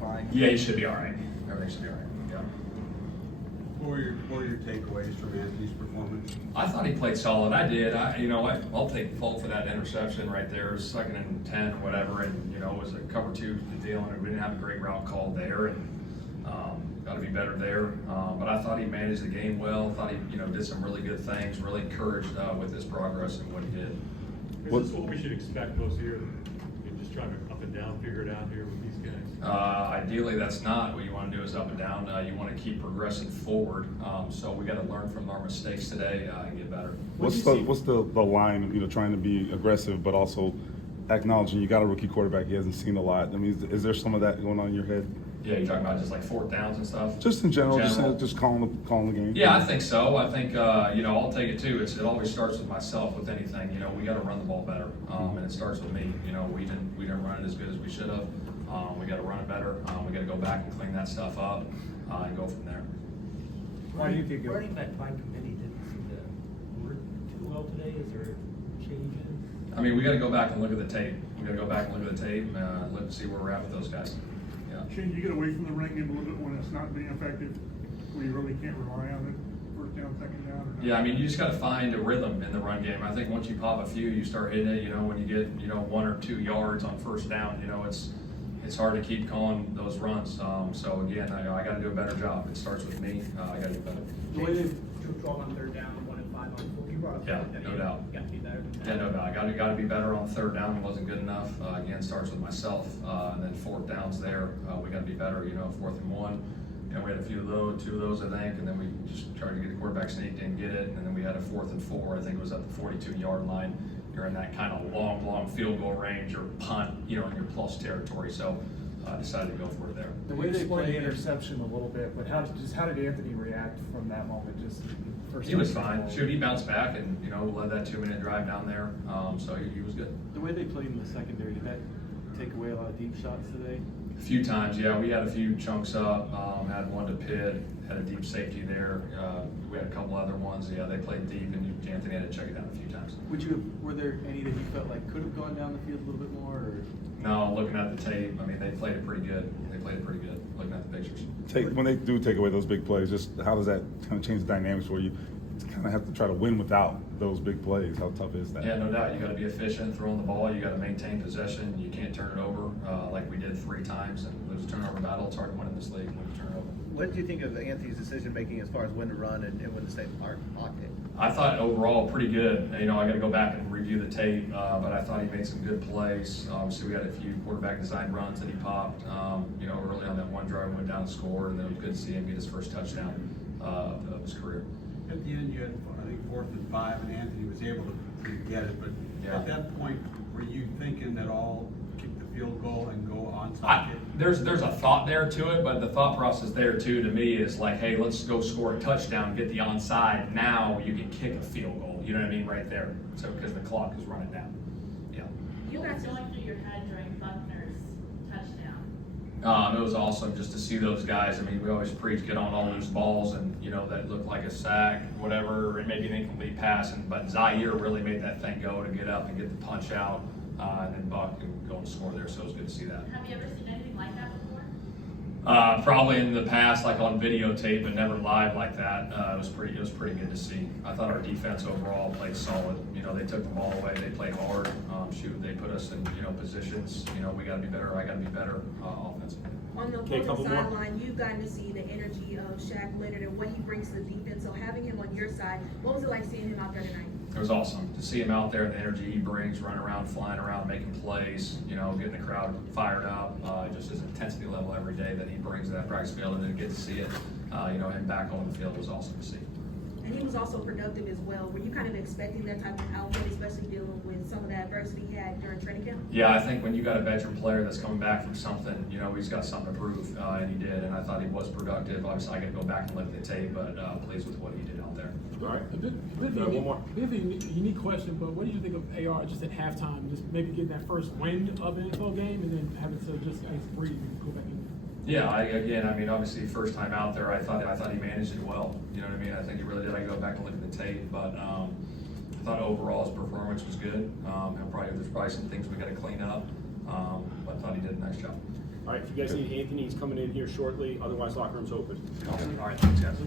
fine? Yeah, he should be all right. Everything should be all right. Yeah. What were your takeaways from Anthony's performance? I thought he played solid. I did. I'll take fault for that interception right there. It was 2nd and 10 or whatever, and it was a cover 2 deal, and we didn't have a great route called there, and got to be better there. But I thought he managed the game well. Thought he did some really good things. Really encouraged with his progress and what he did. Is this what we should expect most year? You're just trying to up and down, figure it out here with these guys. Ideally, that's not what you want to do. Is up and down. You want to keep progressing forward. So we got to learn from our mistakes today and get better. What's the line? Trying to be aggressive, but also acknowledging you got a rookie quarterback. He hasn't seen a lot. I mean, is there some of that going on in your head? Yeah, you're talking about just like 4th downs and stuff. Just in general, just calling the game. Yeah, I think so. I think I'll take it too. It always starts with myself with anything. We got to run the ball better, and it starts with me. We didn't run it as good as we should have. We got to run it better. We got to go back and clean that stuff up and go from there. Why do you think running back by committee didn't seem to work too well today? Is there changes? I mean, we got to go back and look at the tape. We got to go back and look at the tape and look and see where we're at with those guys. Yeah. Shane, you get away from the run game a little bit when it's not being effective, where you really can't rely on it, 1st down, 2nd down? Or not? Yeah, I mean, you just got to find a rhythm in the run game. I think once you pop a few, you start hitting it. When you get 1 or 2 yards on 1st down, it's hard to keep calling those runs. So again, I got to do a better job. It starts with me. I got to do better. The way they 12 on 3rd down, 1 and 5 on 4th. You brought up Yeah, no doubt. You got to be better than that. Yeah, no doubt. I got to be better on 3rd down. It wasn't good enough. Again, starts with myself. And then 4th downs there. We got to be better. 4th and 1. And we had a few of those, 2 of those, I think. And then we just tried to get the quarterback sneaked in, get it. And then we had a 4th and 4. I think it was at the 42-yard line. You're in that kind of long field goal range or punt, in your plus territory. So I decided to go for it there. The way they played the interception a little bit, but how did Anthony react from that moment? He was fine. Shoot, he bounced back and led that 2-minute drive down there. So he was good. The way they played in the secondary, did that take away a lot of deep shots today? A few times, yeah. We had a few chunks up. Had one to Pitt. Had a deep safety there. We had a couple other ones. Yeah, they played deep, and Anthony had to check it out a few times. Were there any that you felt like could have gone down the field a little bit more? Or? No, looking at the tape, I mean, they played it pretty good. Looking at the pictures. When they do take away those big plays, just how does that kind of change the dynamics for you? Kind of have to try to win without those big plays. How tough is that? Yeah, no doubt. You got to be efficient throwing the ball. You got to maintain possession. You can't turn it over like we did 3 times and lose a turnover battle. It's hard to win in this league when you turn it over. What did you think of Anthony's decision making as far as when to run and when to stay pocket? I thought overall pretty good. I got to go back and review the tape, but I thought he made some good plays. Obviously, we had a few quarterback design runs that he popped. Early on that one drive, went down and scored, and then it was good to see him get his first touchdown of his career. At the end, you had, I think, 4th and 5, and Anthony was able to get it. But Yeah. at that point, were you thinking that all kick the field goal and go onside kick? There's a thought there to it, but the thought process there too to me is like, hey, let's go score a touchdown, get the onside. Now you can kick a field goal. You know what I mean, right there. So because the clock is running down. Yeah. You guys going through your head during Buckner's touchdown? It was awesome just to see those guys. I mean, we always preach get on all loose balls, and that looked like a sack, whatever, and maybe an incomplete pass. But Zaire really made that thing go to get up and get the punch out, and then Buck and go and score there. So it was good to see that. Have you ever seen anything like that before? Probably in the past, like on videotape, but never live like that. It was pretty good to see. I thought our defense overall played solid. They took the ball away. They played hard. They put us in positions. We got to be better. I got to be better offensively. On the opposing sideline, you've gotten to see the energy of Shaq Leonard and what he brings to the defense. So having him on your side, what was it like seeing him out there tonight? It was awesome to see him out there, the energy he brings, running around, flying around, making plays, getting the crowd fired up. Just his intensity level every day that he brings to that practice field, and then get to see it, him back on the field was awesome to see. And he was also productive as well. Were you kind of expecting that type of output, especially dealing with some of the adversity he had during training camp? Yeah, I think when you got a veteran player that's coming back from something, he's got something to prove, and he did, and I thought he was productive. Obviously, I got to go back and look at the tape, but pleased with what he did out there. All right. A bit of a unique question, but what did you think of AR just at halftime? Just maybe getting that first wind of an NFL game and then having to just breathe and go back in. Yeah, obviously first time out there, I thought he managed it well. You know what I mean? I think he really did. I go back and look at the tape, but I thought overall his performance was good. There's probably some things we got to clean up, but I thought he did a nice job. All right, if you guys need Anthony, he's coming in here shortly, otherwise locker room's open. All right, thanks, guys.